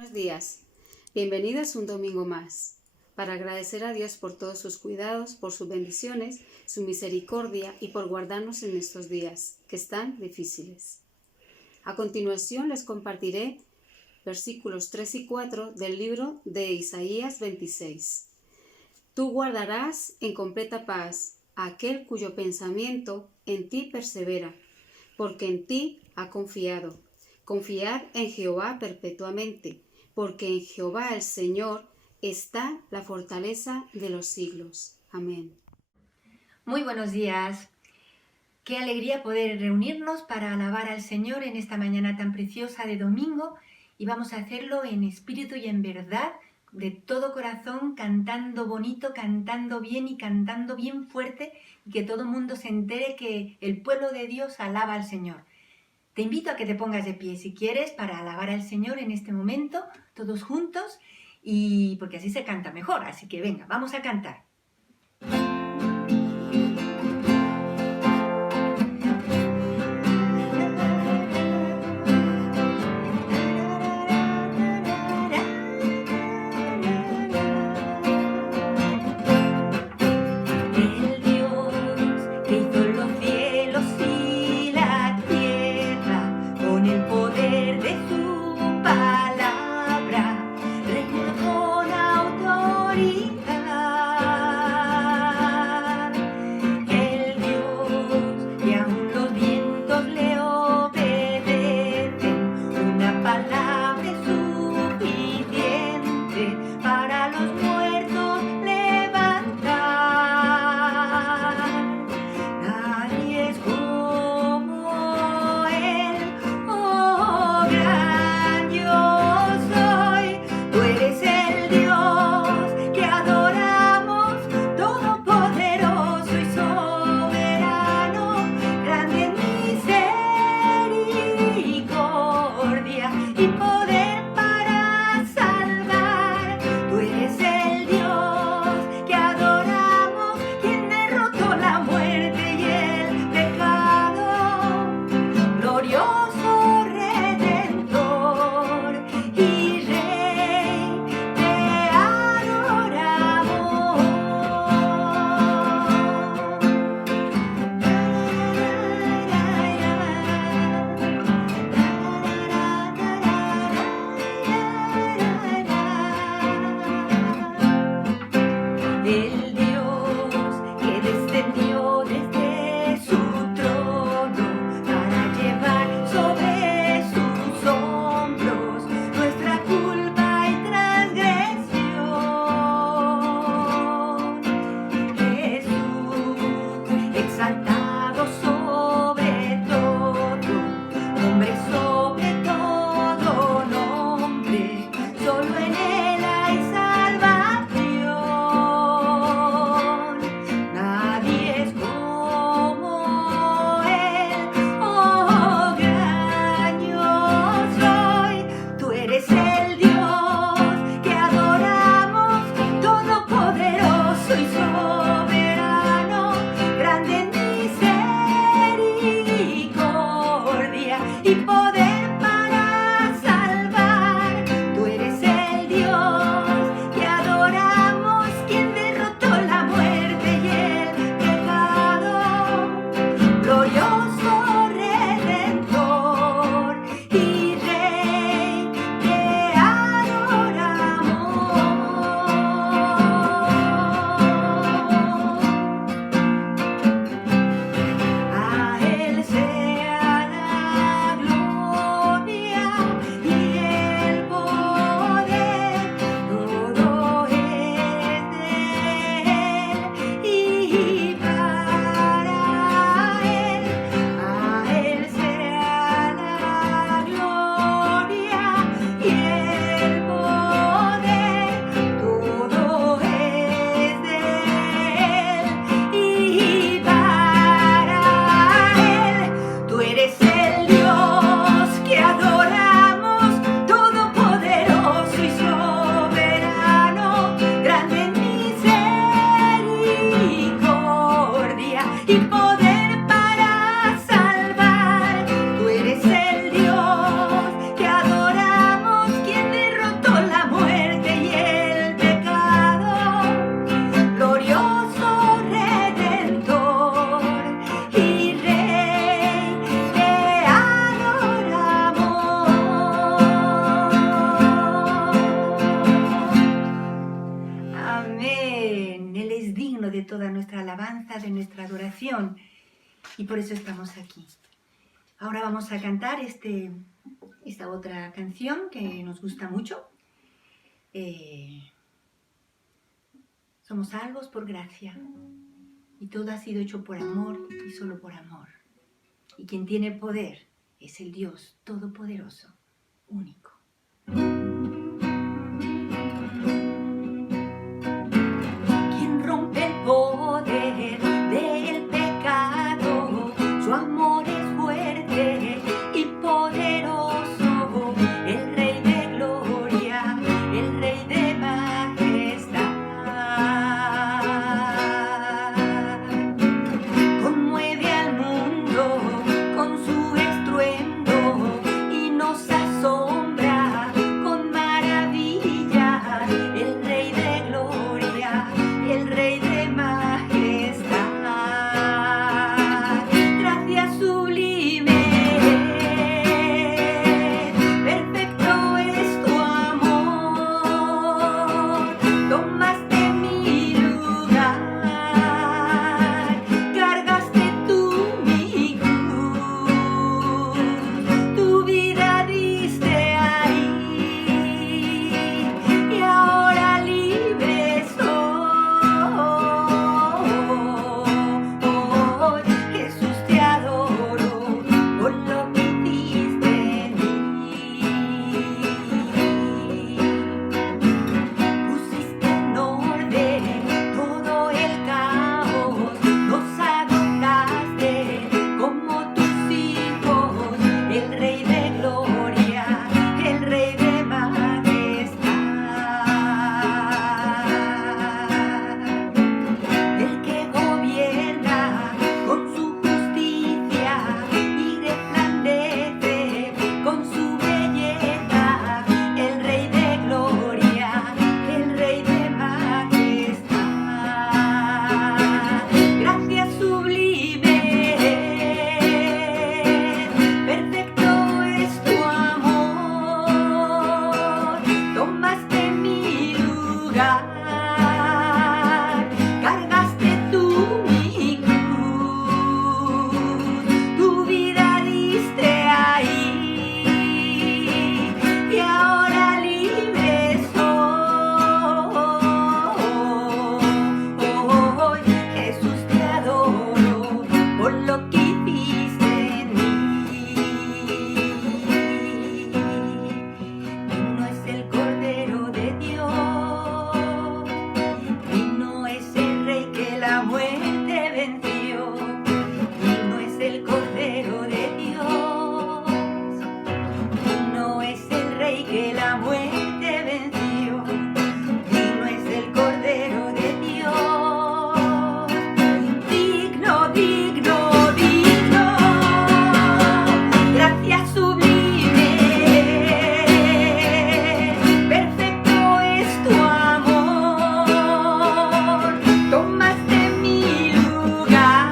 Buenos días, bienvenidos un domingo más, para agradecer a Dios por todos sus cuidados, por sus bendiciones, su misericordia y por guardarnos en estos días, que están difíciles. A continuación les compartiré versículos 3 y 4 del libro de Isaías 26. Tú guardarás en completa paz a aquel cuyo pensamiento en ti persevera, porque en ti ha confiado. Confiad en Jehová perpetuamente, porque en Jehová el Señor está la fortaleza de los siglos. Amén. Muy buenos días. Qué alegría poder reunirnos para alabar al Señor en esta mañana tan preciosa de domingo, y vamos a hacerlo en espíritu y en verdad, de todo corazón, cantando bonito, cantando bien y cantando bien fuerte, y que todo el mundo se entere que el pueblo de Dios alaba al Señor. Te invito a que te pongas de pie si quieres para alabar al Señor en este momento, todos juntos, y porque así se canta mejor. Así que venga, vamos a cantar. alabanza, de nuestra adoración. Y por eso estamos aquí. Ahora vamos a cantar esta otra canción que nos gusta mucho. Somos salvos por gracia. Y todo ha sido hecho por amor y solo por amor. Y quien tiene poder es el Dios Todopoderoso, único. Quien rompe el poder del pecado, su amor es fuerte y poderoso, el Rey de gloria, el Rey de majestad. Conmueve al mundo con su estruendo y nos asombra con maravilla, el Rey de gloria, el Rey de majestad. Gracias sublime, perfecto es tu amor, tomaste mi lugar, cargaste tú mi cruz, tu vida diste ahí, y ahora libre soy. Jesús, te adoro por lo que hiciste en mí. Pusiste en orden todo el caos, nos adoptaste como tus hijos, el Rey de gloria, el Rey de majestad, el que gobierna con su justicia y resplandece con su belleza, el Rey de gloria, el Rey de majestad. Gracias sublime, perfecto es tu amor, tomaste mi lugar, cargaste tú mi cruz, tu vida diste ahí, y ahora libre soy. Jesús, te adoro por lo que hiciste en mí. Digno es el Cordero de Dios, digno es el Rey que la muerte venció, digno es el Cordero de Dios, digno es el Rey que la muerte venció, digno es el Cordero de Dios, digno, digno, digno. Gracias sublime, perfecto es tu amor, tomaste mi lugar,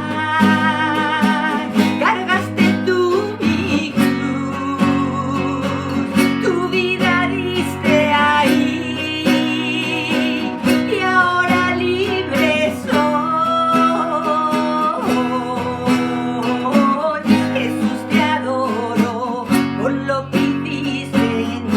cargaste tú mi cruz, tu vida diste ahí, y ahora libre soy. Jesús, te adoro por lo que hiciste en mí.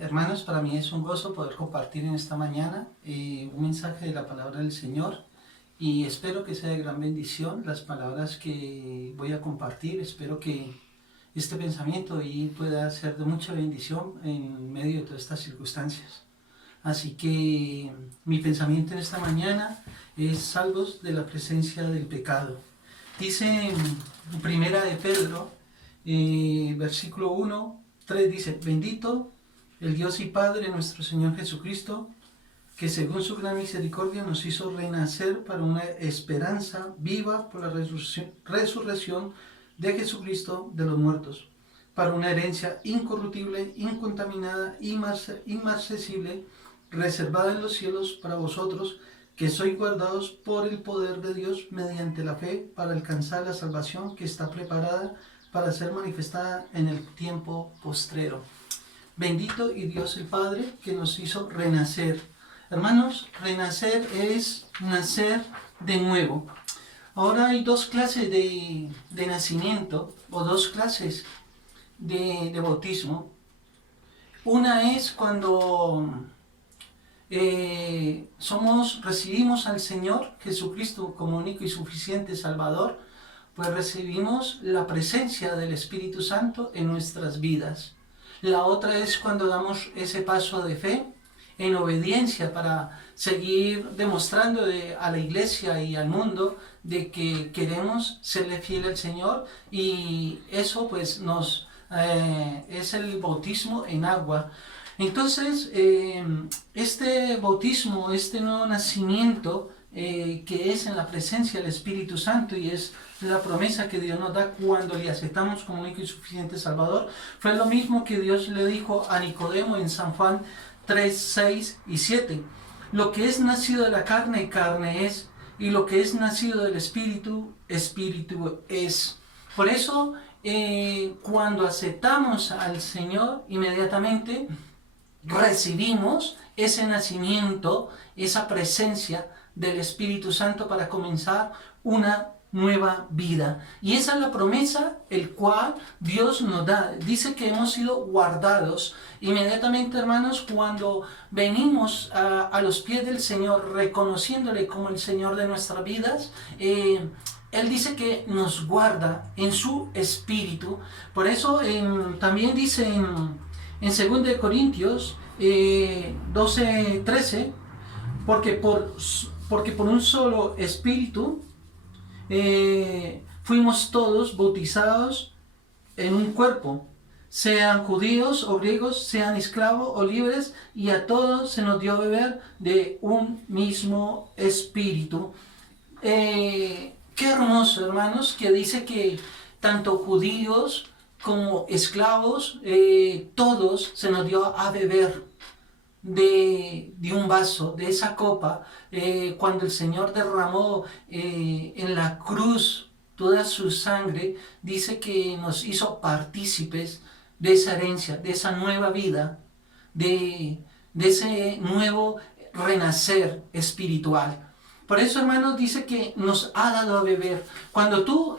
Hermanos, para mí es un gozo poder compartir en esta mañana un mensaje de la palabra del Señor, y espero que sea de gran bendición las palabras que voy a compartir. Espero que este pensamiento hoy pueda ser de mucha bendición en medio de todas estas circunstancias. Así que mi pensamiento en esta mañana es salvos de la presencia del pecado. Dice en Primera de Pedro, versículo 1, 3, dice: bendito el Dios y Padre nuestro Señor Jesucristo, que según su gran misericordia nos hizo renacer para una esperanza viva por la resurrección de Jesucristo de los muertos, para una herencia incorruptible, incontaminada, inmarcesible, reservada en los cielos para vosotros, que sois guardados por el poder de Dios mediante la fe para alcanzar la salvación que está preparada para ser manifestada en el tiempo postrero. Bendito y Dios el Padre que nos hizo renacer. Hermanos, renacer es nacer de nuevo. Ahora hay dos clases de nacimiento o dos clases de bautismo. Una es cuando recibimos al Señor Jesucristo como único y suficiente Salvador, pues recibimos la presencia del Espíritu Santo en nuestras vidas. La otra es cuando damos ese paso de fe en obediencia para seguir demostrando a la iglesia y al mundo de que queremos serle fiel al Señor, y eso pues es el bautismo en agua. Entonces, este bautismo, este nuevo nacimiento, que es en la presencia del Espíritu Santo y es la promesa que Dios nos da cuando le aceptamos como único y suficiente Salvador, fue lo mismo que Dios le dijo a Nicodemo en San Juan 3, 6 y 7. Lo que es nacido de la carne, carne es, y lo que es nacido del Espíritu, Espíritu es. Por eso, cuando aceptamos al Señor, inmediatamente recibimos ese nacimiento, esa presencia del Espíritu Santo para comenzar una nueva vida. Y esa es la promesa el cual Dios nos da. Dice que hemos sido guardados. Inmediatamente, hermanos, cuando venimos a los pies del Señor, reconociéndole como el Señor de nuestras vidas, Él dice que nos guarda en su Espíritu. Por eso también dice en 2 Corintios 12, 13, porque por un solo Espíritu fuimos todos bautizados en un cuerpo, sean judíos o griegos, sean esclavos o libres, y a todos se nos dio a beber de un mismo Espíritu. Qué hermoso, hermanos, que dice que tanto judíos como esclavos, todos se nos dio a beber de un vaso, de esa copa, cuando el Señor derramó en la cruz toda su sangre. Dice que nos hizo partícipes de esa herencia, de esa nueva vida, de ese nuevo renacer espiritual. Por eso, hermanos, dice que nos ha dado a beber. Cuando tú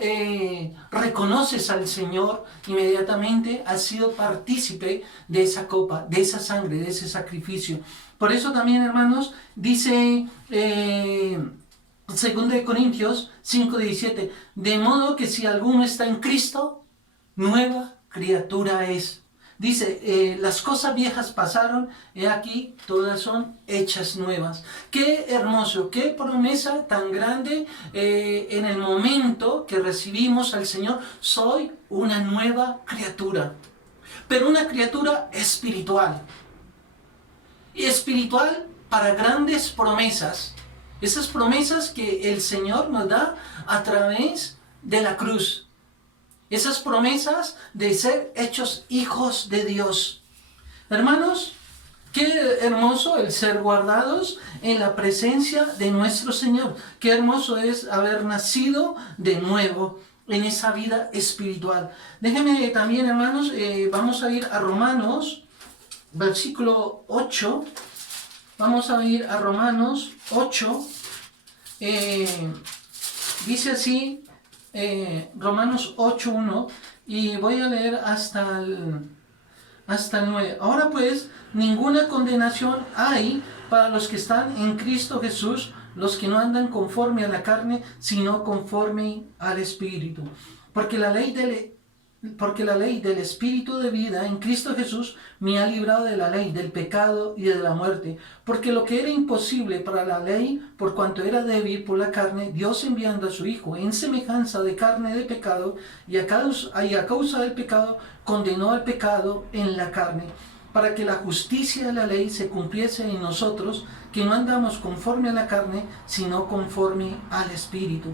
reconoces al Señor, inmediatamente has sido partícipe de esa copa, de esa sangre, de ese sacrificio. Por eso también, hermanos, dice 2 Corintios 5:17, de modo que si alguno está en Cristo, nueva criatura es. Dice, las cosas viejas pasaron, he aquí, todas son hechas nuevas. Qué hermoso, qué promesa tan grande en el momento que recibimos al Señor. Soy una nueva criatura, pero una criatura espiritual. Y espiritual para grandes promesas. Esas promesas que el Señor nos da a través de la cruz. Esas promesas de ser hechos hijos de Dios. Hermanos, qué hermoso el ser guardados en la presencia de nuestro Señor. Qué hermoso es haber nacido de nuevo en esa vida espiritual. Déjenme también, hermanos, vamos a ir a Romanos, versículo 8. Vamos a ir a Romanos 8. Dice así, Romanos 8:1, y voy a leer hasta el 9. Ahora pues, ninguna condenación hay para los que están en Cristo Jesús, los que no andan conforme a la carne, sino conforme al Espíritu. Porque la ley del Espíritu de vida en Cristo Jesús me ha librado de la ley, del pecado y de la muerte. Porque lo que era imposible para la ley, por cuanto era débil por la carne, Dios enviando a su Hijo en semejanza de carne de pecado, y a causa del pecado, condenó al pecado en la carne, para que la justicia de la ley se cumpliese en nosotros, que no andamos conforme a la carne, sino conforme al Espíritu.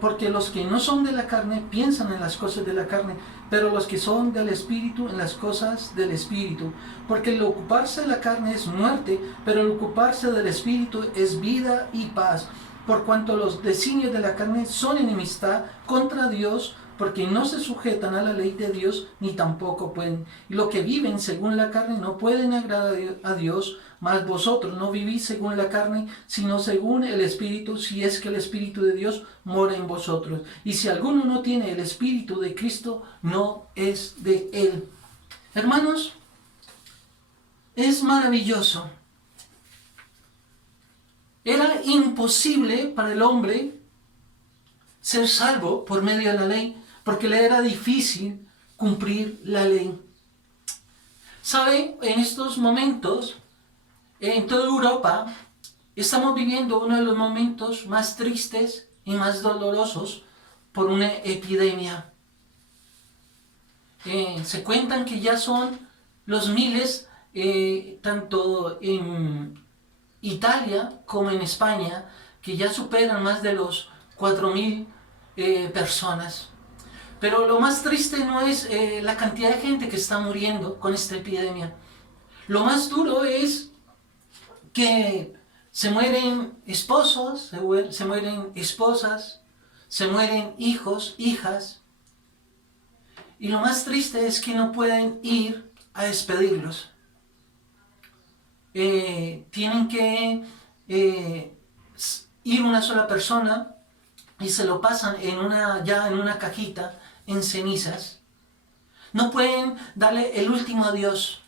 Porque los que no son de la carne piensan en las cosas de la carne, pero los que son del Espíritu en las cosas del Espíritu. Porque el ocuparse de la carne es muerte, pero el ocuparse del Espíritu es vida y paz. Por cuanto los designios de la carne son enemistad contra Dios, porque no se sujetan a la ley de Dios, ni tampoco pueden. Y los que viven según la carne no pueden agradar a Dios, mas vosotros no vivís según la carne, sino según el Espíritu, si es que el Espíritu de Dios mora en vosotros. Y si alguno no tiene el Espíritu de Cristo, no es de él. Hermanos, es maravilloso. Era imposible para el hombre ser salvo por medio de la ley, porque le era difícil cumplir la ley. ¿Sabe? En estos momentos, en toda Europa, estamos viviendo uno de los momentos más tristes y más dolorosos por una epidemia. Se cuentan que ya son los miles, tanto en Italia como en España, que ya superan más de los 4.000 personas. Pero lo más triste no es la cantidad de gente que está muriendo con esta epidemia. Lo más duro es que se mueren esposos, se mueren esposas, se mueren hijos, hijas. Y lo más triste es que no pueden ir a despedirlos. Tienen que ir una sola persona y se lo pasan ya en una cajita, en cenizas. No pueden darle el último adiós.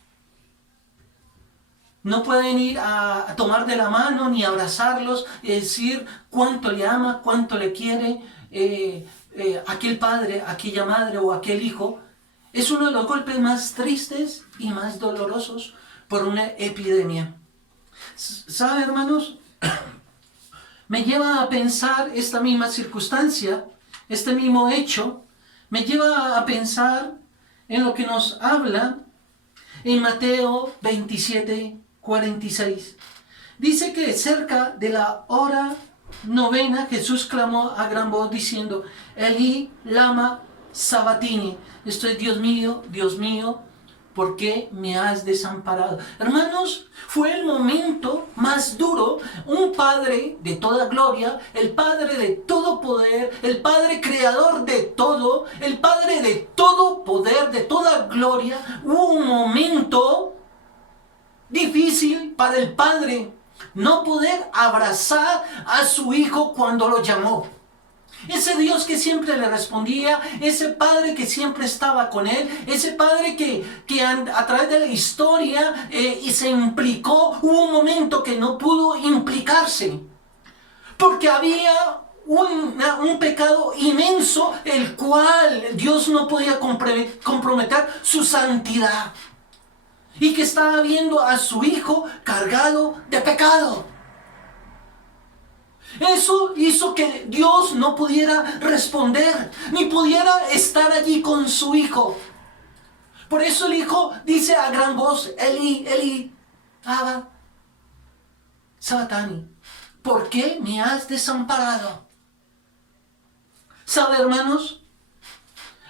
No pueden ir a tomar de la mano ni abrazarlos y decir cuánto le ama, cuánto le quiere aquel padre, aquella madre o aquel hijo. Es uno de los golpes más tristes y más dolorosos por una epidemia. ¿Sabe, hermanos? Me lleva a pensar esta misma circunstancia, este mismo hecho, me lleva a pensar en lo que nos habla en Mateo 27:46. Dice que cerca de la hora novena Jesús clamó a gran voz diciendo: Elí lama sabatini. Esto es: Dios mío, ¿por qué me has desamparado? Hermanos, fue el momento más duro. Un Padre de toda gloria, el Padre de todo poder, el Padre creador de todo, el Padre de todo poder, de toda gloria. Hubo un momento difícil para el Padre, no poder abrazar a su Hijo cuando lo llamó. Ese Dios que siempre le respondía, ese Padre que siempre estaba con él, ese Padre que a través de la historia y se implicó. Hubo un momento que no pudo implicarse, porque había un pecado inmenso, el cual Dios no podía comprometer su santidad, y que estaba viendo a su Hijo cargado de pecado. Eso hizo que Dios no pudiera responder, ni pudiera estar allí con su Hijo. Por eso el Hijo dice a gran voz: Elí, Elí, lama sabatani. ¿Por qué me has desamparado? ¿Sabe, hermanos?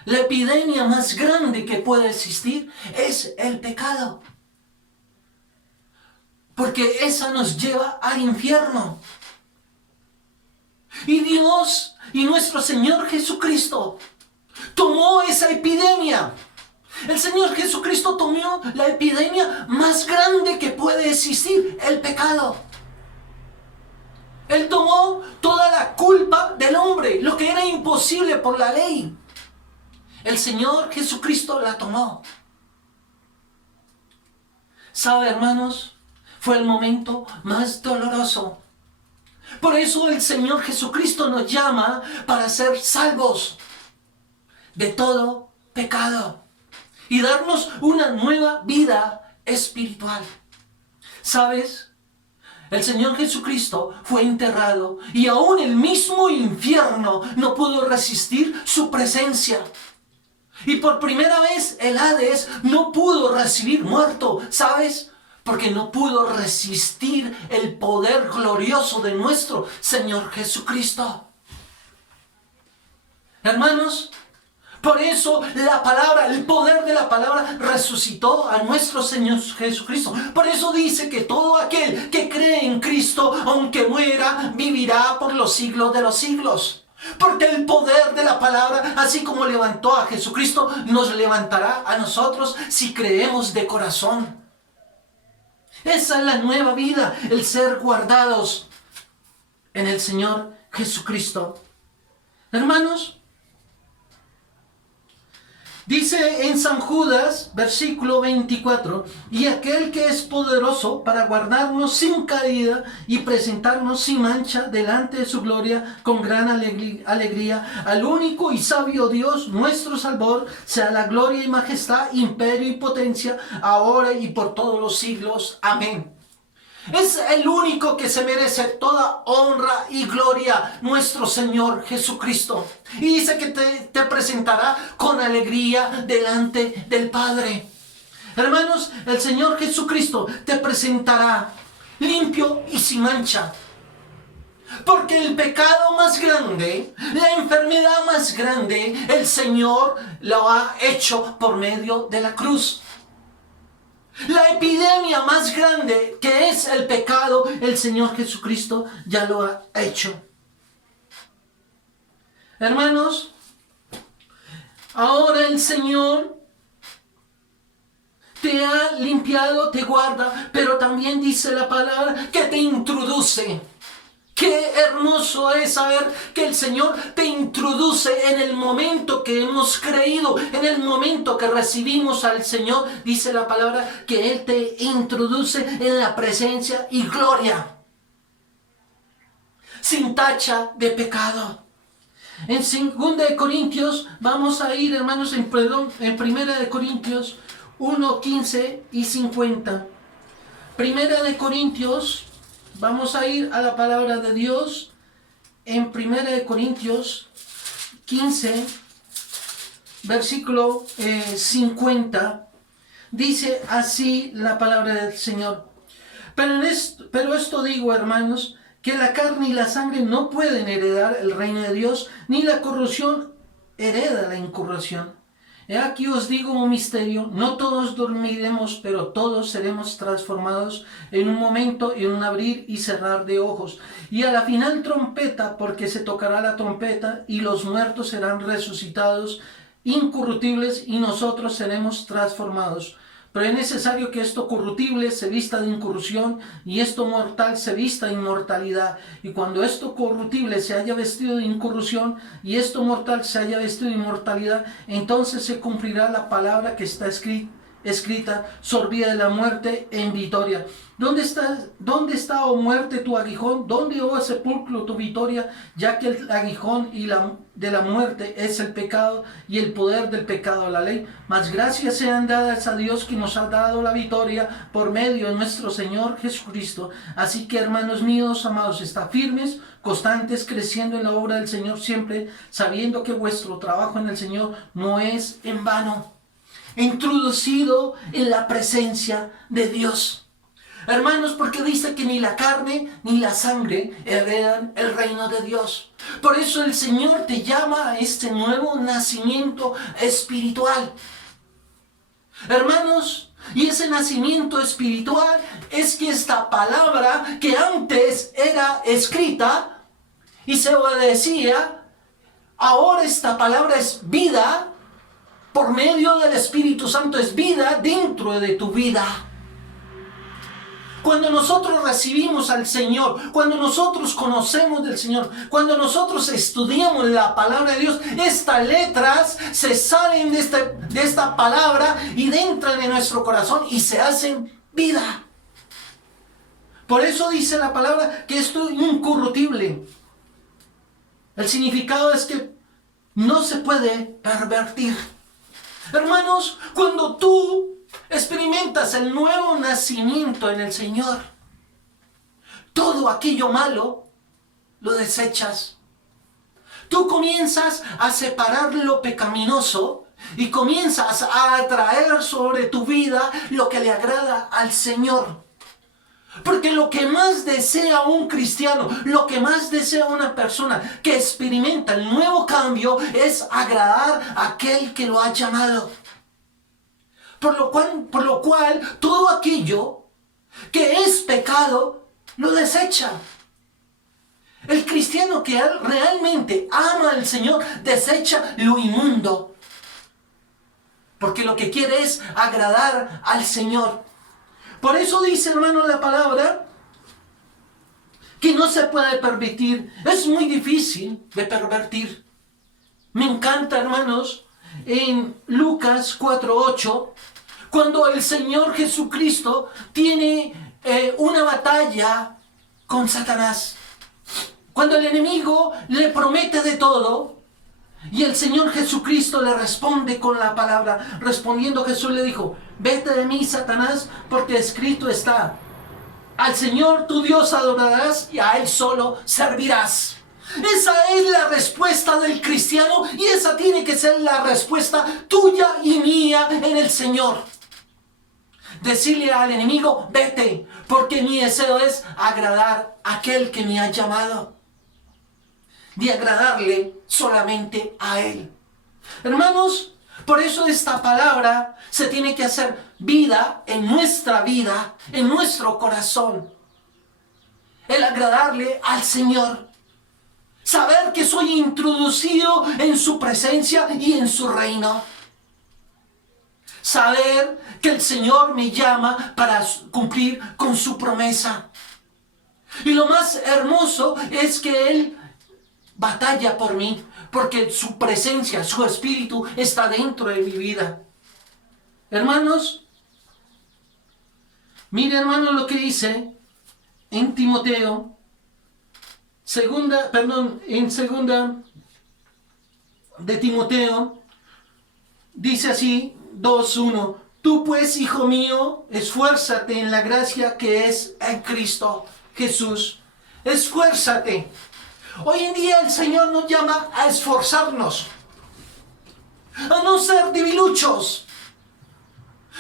La epidemia más grande que puede existir es el pecado. Porque esa nos lleva al infierno. Y Dios y nuestro Señor Jesucristo tomó esa epidemia. El Señor Jesucristo tomó la epidemia más grande que puede existir, el pecado. Él tomó toda la culpa del hombre, lo que era imposible por la ley. El Señor Jesucristo la tomó. ¿Sabe, hermanos? Fue el momento más doloroso. Por eso el Señor Jesucristo nos llama para ser salvos de todo pecado y darnos una nueva vida espiritual. ¿Sabes? El Señor Jesucristo fue enterrado y aún el mismo infierno no pudo resistir su presencia. Y por primera vez el Hades no pudo recibir muerto, ¿sabes? Porque no pudo resistir el poder glorioso de nuestro Señor Jesucristo. Hermanos, por eso la palabra, el poder de la palabra resucitó a nuestro Señor Jesucristo. Por eso dice que todo aquel que cree en Cristo, aunque muera, vivirá por los siglos de los siglos. Porque el poder de la palabra, así como levantó a Jesucristo, nos levantará a nosotros si creemos de corazón. Esa es la nueva vida, el ser guardados en el Señor Jesucristo. Hermanos, dice en San Judas, versículo 24, y aquel que es poderoso para guardarnos sin caída y presentarnos sin mancha delante de su gloria con gran alegría, al único y sabio Dios, nuestro Salvador, sea la gloria y majestad, imperio y potencia, ahora y por todos los siglos. Amén. Es el único que se merece toda honra y gloria, nuestro Señor Jesucristo. Y dice que te presentará con alegría delante del Padre. Hermanos, el Señor Jesucristo te presentará limpio y sin mancha. Porque el pecado más grande, la enfermedad más grande, el Señor lo ha hecho por medio de la cruz. La epidemia más grande que es el pecado, el Señor Jesucristo ya lo ha hecho. Hermanos, ahora el Señor te ha limpiado, te guarda, pero también dice la palabra que te introduce. Qué hermoso es saber que el Señor te introduce en el momento que hemos creído, en el momento que recibimos al Señor. Dice la palabra que Él te introduce en la presencia y gloria, sin tacha de pecado. En 2 de Corintios, vamos a ir, hermanos, en 1 de Corintios 1, 15 y 50. 1 de Corintios, vamos a ir a la palabra de Dios en 1 de Corintios 15, versículo 50. Dice así la palabra del Señor. Pero esto digo, hermanos, que la carne y la sangre no pueden heredar el reino de Dios, ni la corrupción hereda la incorrupción. He aquí os digo un misterio, no todos dormiremos, pero todos seremos transformados en un momento, en un abrir y cerrar de ojos. Y a la final trompeta, porque se tocará la trompeta, y los muertos serán resucitados, incorruptibles, y nosotros seremos transformados. Pero es necesario que esto corruptible se vista de incorrupción y esto mortal se vista de inmortalidad. Y cuando esto corruptible se haya vestido de incorrupción y esto mortal se haya vestido de inmortalidad, entonces se cumplirá la palabra que está escrita, sorbida de la muerte en victoria. ¿Dónde está, oh muerte, tu aguijón? ¿Dónde, oh sepulcro, tu victoria? Ya que el aguijón de la muerte es el pecado y el poder del pecado la ley. Mas gracias sean dadas a Dios que nos ha dado la victoria por medio de nuestro Señor Jesucristo. Así que, hermanos míos, amados, está firmes, constantes, creciendo en la obra del Señor siempre, sabiendo que vuestro trabajo en el Señor no es en vano. Introducido en la presencia de Dios. Hermanos, porque dice que ni la carne ni la sangre heredan el reino de Dios. Por eso el Señor te llama a este nuevo nacimiento espiritual. Hermanos, y ese nacimiento espiritual es que esta palabra que antes era escrita y se obedecía, ahora esta palabra es vida por medio del Espíritu Santo, es vida dentro de tu vida. Cuando nosotros recibimos al Señor, cuando nosotros conocemos del Señor, cuando nosotros estudiamos la palabra de Dios, estas letras se salen de esta palabra y entran en nuestro corazón y se hacen vida. Por eso dice la palabra que esto es incorruptible. El significado es que no se puede pervertir. Hermanos, cuando tú experimentas el nuevo nacimiento en el Señor, todo aquello malo lo desechas. Tú comienzas a separar lo pecaminoso y comienzas a atraer sobre tu vida lo que le agrada al Señor. Porque lo que más desea un cristiano, lo que más desea una persona que experimenta el nuevo cambio es agradar a aquel que lo ha llamado. Por lo cual todo aquello que es pecado lo desecha. El cristiano que realmente ama al Señor desecha lo inmundo. Porque lo que quiere es agradar al Señor. Por eso dice, hermano, la palabra que no se puede pervertir. Es muy difícil de pervertir. Me encanta, hermanos, en Lucas 4:8, cuando el Señor Jesucristo tiene una batalla con Satanás. Cuando el enemigo le promete de todo, y el Señor Jesucristo le responde con la palabra. Respondiendo, Jesús le dijo: vete de mí, Satanás, porque escrito está: al Señor tu Dios adorarás y a Él solo servirás. Esa es la respuesta del cristiano, y esa tiene que ser la respuesta tuya y mía en el Señor. Decirle al enemigo: vete, porque mi deseo es agradar a aquel que me ha llamado. De agradarle solamente a Él. Hermanos, por eso esta palabra se tiene que hacer vida, en nuestro corazón. El agradarle al Señor. Saber que soy introducido en su presencia y en su reino. Saber que el Señor me llama para cumplir con su promesa. Y lo más hermoso es que Él batalla por mí, porque su presencia, su espíritu está dentro de mi vida. Hermanos, mire, hermanos, lo que dice en Timoteo, en segunda de Timoteo, dice así, 2:1: tú pues, hijo mío, esfuérzate en la gracia que es en Cristo Jesús. Esfuérzate. Hoy en día el Señor nos llama a esforzarnos, a no ser debiluchos,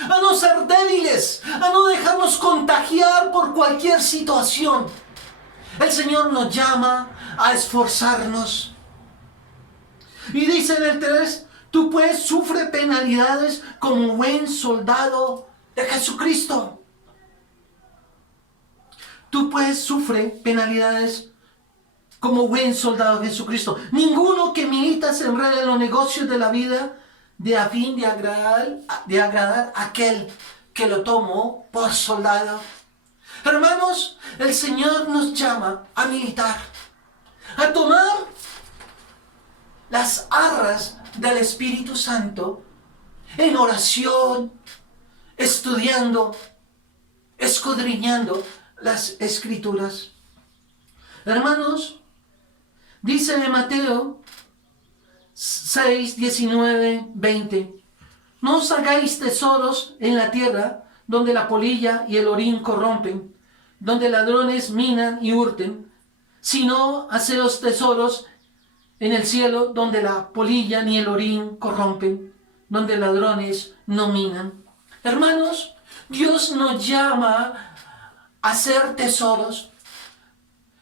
a no ser débiles, a no dejarnos contagiar por cualquier situación. El Señor nos llama a esforzarnos. Y dice en el 3: tú pues sufre penalidades como buen soldado de Jesucristo. Tú pues sufre penalidades como buen soldado de Jesucristo. Ninguno que milita se enreda en los negocios de la vida a fin de agradar a aquel que lo tomó por soldado. Hermanos, el Señor nos llama a militar, a tomar las arras del Espíritu Santo en oración, estudiando, escudriñando las Escrituras. Hermanos, dice en Mateo 6, 19, 20: no os hagáis tesoros en la tierra, donde la polilla y el orín corrompen, donde ladrones minan y hurten, sino haceos tesoros en el cielo, donde la polilla ni el orín corrompen, donde ladrones no minan. Hermanos, Dios nos llama a hacer tesoros.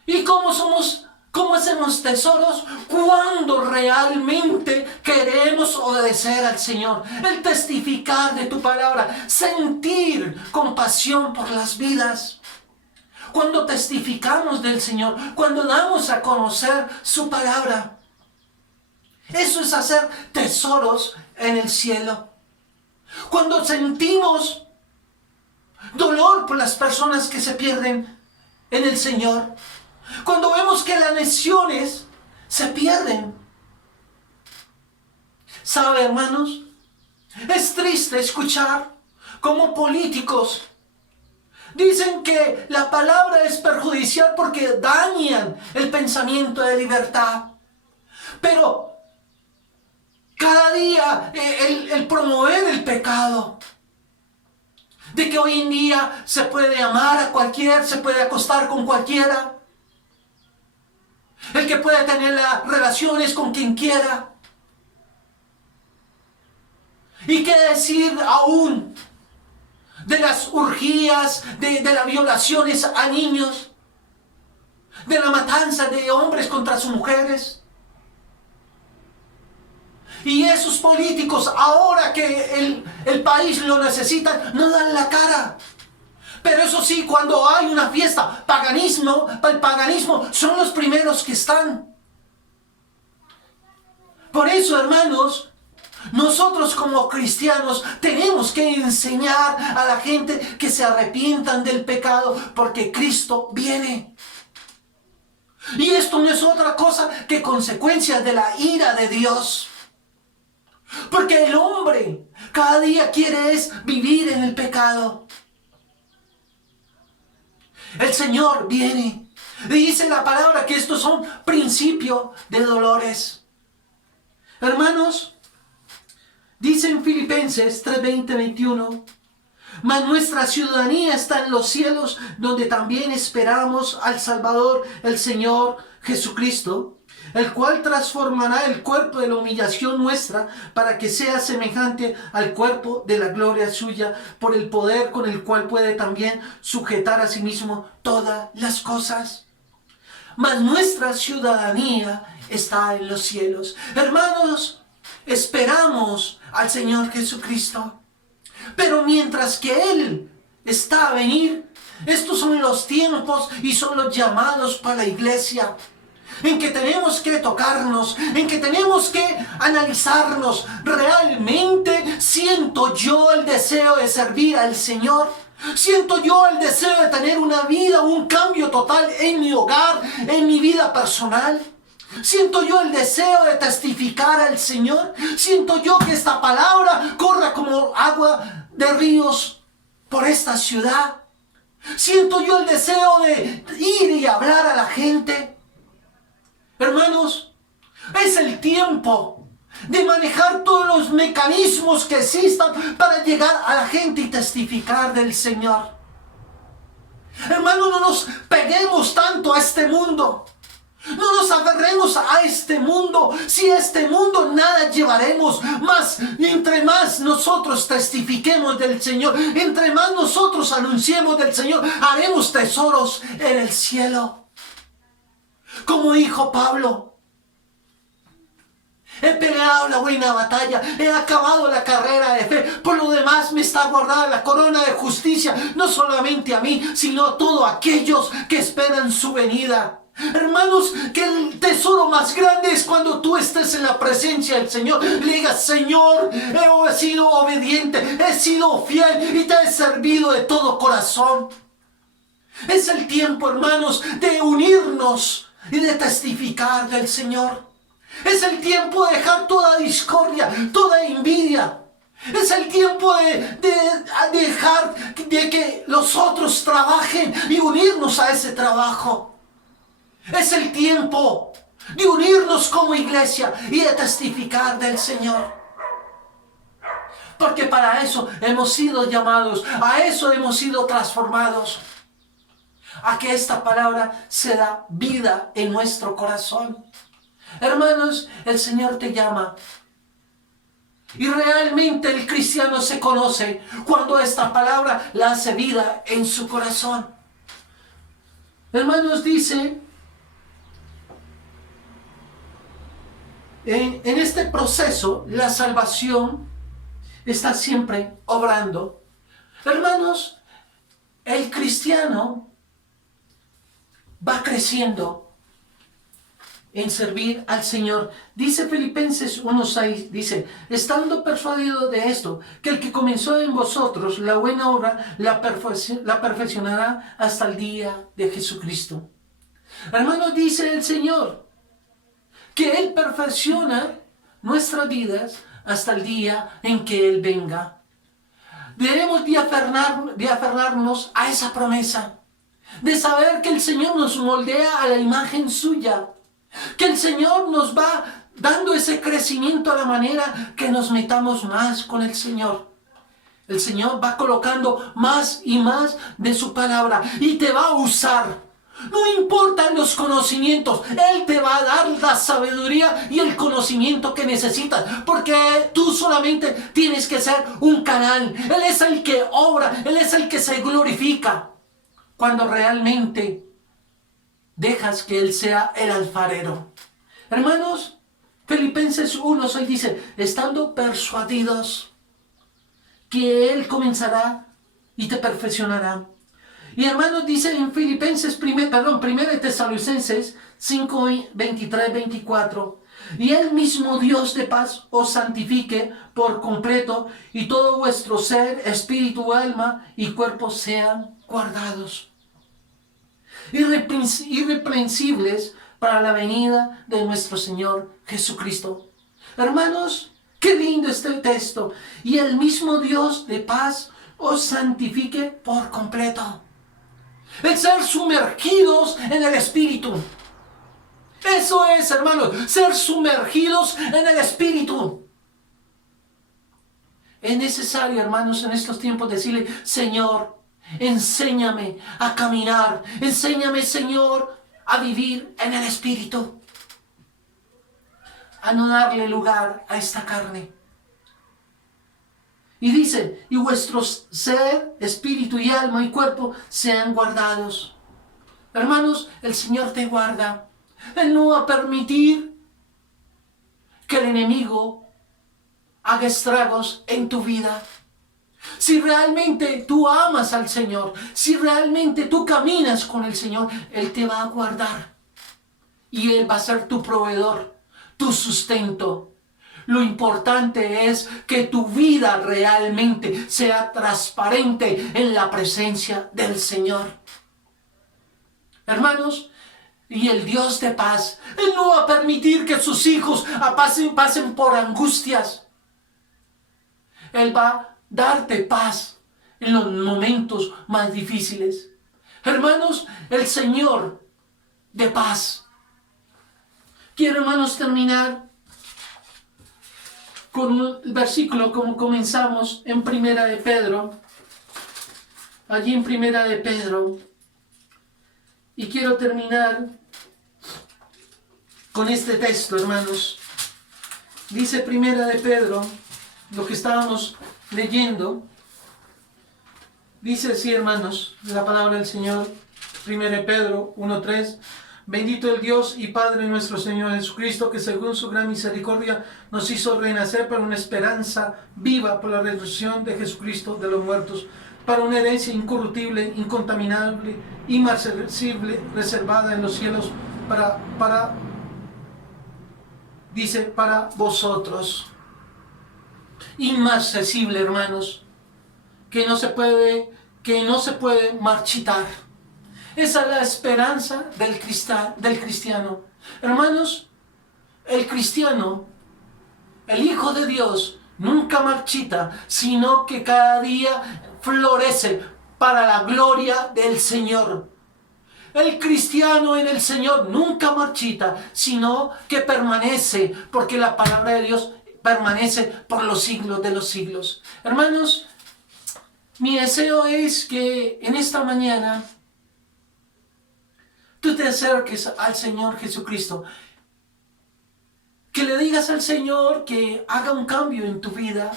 ¿Y cómo hacemos tesoros? Cuando realmente queremos obedecer al Señor. El testificar de tu palabra. Sentir compasión por las vidas. Cuando testificamos del Señor. Cuando damos a conocer su palabra. Eso es hacer tesoros en el cielo. Cuando sentimos dolor por las personas que se pierden en el Señor. Cuando vemos que las naciones se pierden. ¿Sabe, hermanos? Es triste escuchar cómo políticos dicen que la palabra es perjudicial porque dañan el pensamiento de libertad. Pero cada día el promover el pecado. De que hoy en día se puede amar a cualquiera, se puede acostar con cualquiera. El que puede tener las relaciones con quien quiera. ¿Y qué decir aún de las orgías, de las violaciones a niños, de la matanza de hombres contra sus mujeres? Y esos políticos, ahora que el país lo necesita, no dan la cara. Pero eso sí, cuando hay una fiesta, el paganismo son los primeros que están. Por eso, hermanos, nosotros como cristianos tenemos que enseñar a la gente que se arrepientan del pecado, porque Cristo viene. Y esto no es otra cosa que consecuencia de la ira de Dios. Porque el hombre cada día quiere vivir en el pecado. El Señor viene. Dice la palabra que estos son principios de dolores. Hermanos, dice en Filipenses 3:20-21, mas nuestra ciudadanía está en los cielos, donde también esperamos al Salvador, el Señor Jesucristo, el cual transformará el cuerpo de la humillación nuestra para que sea semejante al cuerpo de la gloria suya, por el poder con el cual puede también sujetar a sí mismo todas las cosas. Mas nuestra ciudadanía está en los cielos. Hermanos, esperamos al Señor Jesucristo. Pero mientras que Él está a venir, estos son los tiempos y son los llamados para la iglesia, en que tenemos que tocarnos, en que tenemos que analizarnos. ¿Realmente siento yo el deseo de servir al Señor? ¿Siento yo el deseo de tener una vida, un cambio total en mi hogar, en mi vida personal? ¿Siento yo el deseo de testificar al Señor? ¿Siento yo que esta palabra corra como agua de ríos por esta ciudad? ¿Siento yo el deseo de ir y hablar a la gente? Hermanos, es el tiempo de manejar todos los mecanismos que existan para llegar a la gente y testificar del Señor. Hermanos, no nos peguemos tanto a este mundo. No nos aferremos a este mundo. Si a este mundo nada llevaremos, más, entre más nosotros testifiquemos del Señor, entre más nosotros anunciemos del Señor, haremos tesoros en el cielo. Como dijo Pablo, he peleado la buena batalla, he acabado la carrera de fe, por lo demás me está guardada la corona de justicia, no solamente a mí, sino a todos aquellos que esperan su venida. Hermanos, que el tesoro más grande es cuando tú estés en la presencia del Señor, le digas: Señor, he sido obediente, he sido fiel y te he servido de todo corazón. Es el tiempo, hermanos, de unirnos y de testificar del Señor. Es el tiempo de dejar toda discordia, toda envidia. Es el tiempo de dejar de que los otros trabajen y unirnos a ese trabajo. Es el tiempo de unirnos como iglesia y de testificar del Señor. Porque para eso hemos sido llamados, a eso hemos sido transformados. A que esta palabra se da vida en nuestro corazón. Hermanos, el Señor te llama. Y realmente el cristiano se conoce cuando esta palabra la hace vida en su corazón. Hermanos, dice, en este proceso, la salvación está siempre obrando. Hermanos, el cristiano va creciendo en servir al Señor. Dice Filipenses 1:6, dice: estando persuadido de esto, que el que comenzó en vosotros la buena obra, la perfeccionará hasta el día de Jesucristo. Hermanos, dice el Señor, que Él perfecciona nuestras vidas hasta el día en que Él venga. Debemos de aferrarnos a esa promesa, de saber que el Señor nos moldea a la imagen suya, que el Señor nos va dando ese crecimiento a la manera que nos metamos más con el Señor. El Señor va colocando más y más de su palabra y te va a usar No importan los conocimientos, Él te va a dar la sabiduría y el conocimiento que necesitas, porque tú solamente tienes que ser un canal. Él es el que obra, Él es el que se glorifica. Cuando realmente dejas que Él sea el alfarero. Hermanos, Filipenses 1:6 dice, estando persuadidos que Él comenzará y te perfeccionará. Y hermanos, dice en Filipenses, 1 Tesalonicenses 5:23-24, y el mismo Dios de paz os santifique por completo, y todo vuestro ser, espíritu, alma y cuerpo sean guardados, irreprensibles para la venida de nuestro Señor Jesucristo. Hermanos, qué lindo este texto. Y el mismo Dios de paz os santifique por completo. El ser sumergidos en el Espíritu. Eso es, hermanos, ser sumergidos en el Espíritu. Es necesario, hermanos, en estos tiempos decirle, Señor, enséñame a caminar. Enséñame, Señor, a vivir en el Espíritu. A no darle lugar a esta carne. Y dice, y vuestros ser, espíritu y alma y cuerpo sean guardados. Hermanos, el Señor te guarda. Él no va a permitir que el enemigo haga estragos en tu vida. Si realmente tú amas al Señor, si realmente tú caminas con el Señor, Él te va a guardar. Y Él va a ser tu proveedor, tu sustento. Lo importante es que tu vida realmente sea transparente en la presencia del Señor. Hermanos, y el Dios de paz, Él no va a permitir que sus hijos pasen por angustias. Él va a darte paz en los momentos más difíciles. Hermanos, el Señor de paz. Quiero, hermanos, terminar con un versículo como comenzamos en Primera de Pedro. Allí en Primera de Pedro. Y quiero terminar con este texto, hermanos. Dice Primera de Pedro, lo que estábamos leyendo. Dice así, hermanos, la palabra del Señor. Primera de Pedro 1:3. Bendito el Dios y Padre nuestro Señor Jesucristo, que según su gran misericordia nos hizo renacer para una esperanza viva por la resurrección de Jesucristo de los muertos, para una herencia incorruptible, incontaminable, inmarcesible, reservada en los cielos para vosotros. Inmarcesible, hermanos, que no se puede marchitar. Esa es la esperanza del cristiano. Hermanos, el cristiano, el Hijo de Dios, nunca marchita, sino que cada día florece para la gloria del Señor. El cristiano en el Señor nunca marchita, sino que permanece, porque la palabra de Dios permanece por los siglos de los siglos. Hermanos, mi deseo es que en esta mañana tú te acerques al Señor Jesucristo. Que le digas al Señor que haga un cambio en tu vida.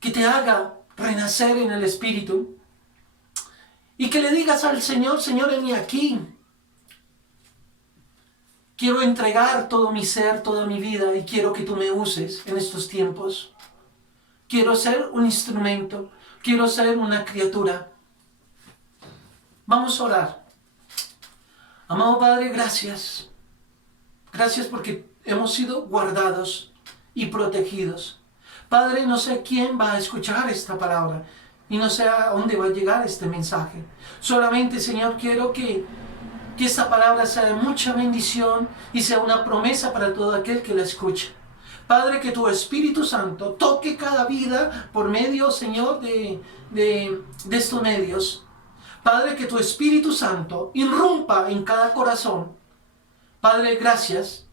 Que te haga renacer en el Espíritu. Y que le digas al Señor, Señor, heme aquí. Quiero entregar todo mi ser, toda mi vida. Y quiero que tú me uses en estos tiempos. Quiero ser un instrumento. Quiero ser una criatura. Vamos a orar. Amado Padre, gracias. Gracias porque hemos sido guardados y protegidos. Padre, no sé quién va a escuchar esta palabra y no sé a dónde va a llegar este mensaje. Solamente, Señor, quiero que esta palabra sea de mucha bendición y sea una promesa para todo aquel que la escucha. Padre, que tu Espíritu Santo toque cada vida por medio, Señor, de estos medios. Padre, que tu Espíritu Santo irrumpa en cada corazón. Padre, gracias.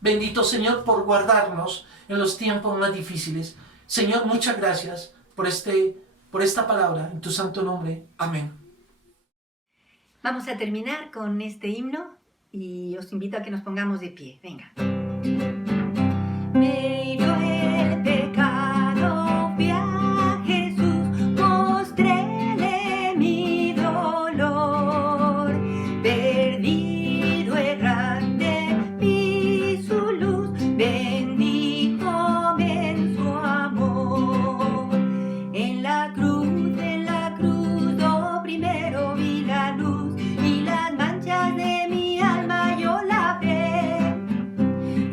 Bendito Señor por guardarnos en los tiempos más difíciles. Señor, muchas gracias por esta palabra. En tu santo nombre. Amén. Vamos a terminar con este himno y os invito a que nos pongamos de pie. Venga. Me hirió el pecado, fui a Jesús, mostréle mi dolor. Perdido, errante, vi su luz, bendíjome en su amor. En la cruz, lo primero vi la luz y las manchas de mi alma yo lavé.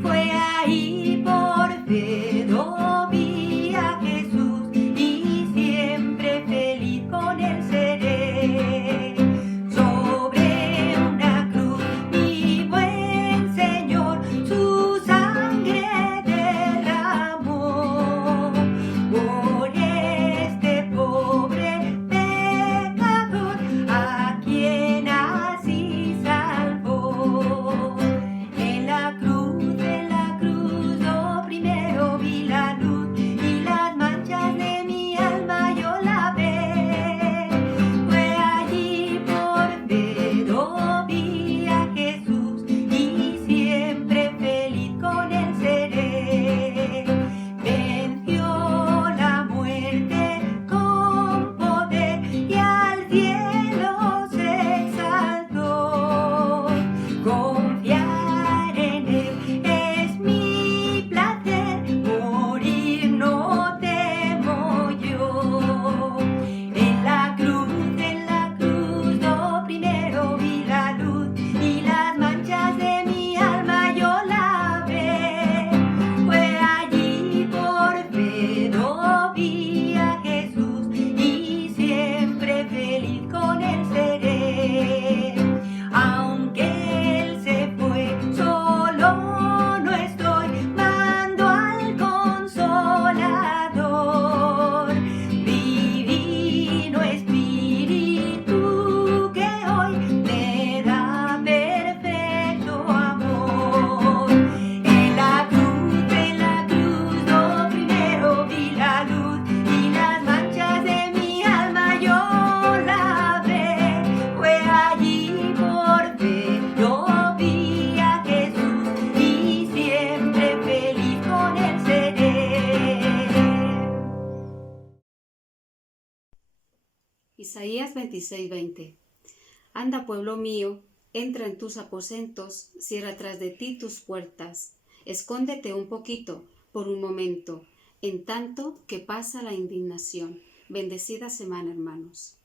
Fue ahí por fe lo vi a Jesús y siempre feliz con él seré. Sobre una cruz mi buen Señor su sangre derramó. Por este pobre pecador a quien así salvó. En la cruz, lo primero vi la luz y las manchas de mi alma yo lavé. Fue allí por fe lo vi a Jesús y siempre feliz con él seré. Venció la muerte con poder y al cielo se exaltó. Confiar en él es mi placer, morir no temo yo. En la cruz, lo primero vi la luz y las manchas de mi alma yo lavé. Fue allí por fe lo vi a Jesús y siempre feliz con él seré. Aunque él se fue, solo no estoy, mando al Consolador. Divino Espíritu que hoy me da perfecto amor. En la cruz, lo primero vi la luz y las manchas de mi alma yo lavé. Fue allí por fe yo vi a Jesús y siempre feliz con él seré. Isaías 26:20. Anda, pueblo mío, entra en tus aposentos, cierra tras de ti tus puertas, escóndete un poquito, por un momento, en tanto que pasa la indignación. Bendecida semana, hermanos.